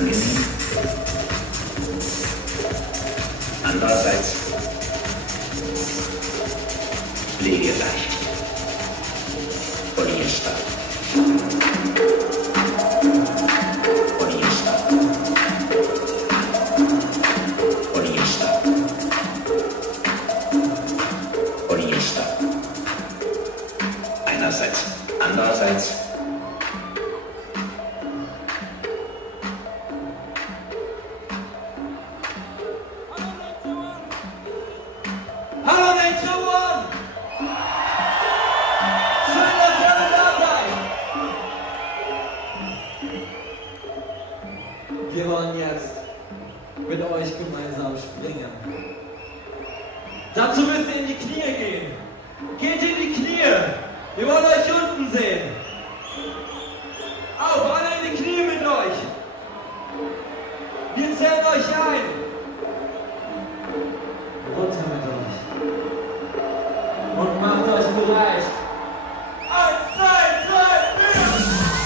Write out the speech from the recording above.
angenehm. Andererseits pflegeleicht. Polyester. Polyester. Polyester. Polyester. Einerseits. Andererseits wir wollen jetzt mit euch gemeinsam springen. Dazu müsst ihr in die Knie gehen. Geht in die Knie. Wir wollen euch unten sehen. Auf, alle in die Knie mit euch. Wir zählen euch ein. Runter mit euch. Und macht euch bereit. 1, 2, 3, 4.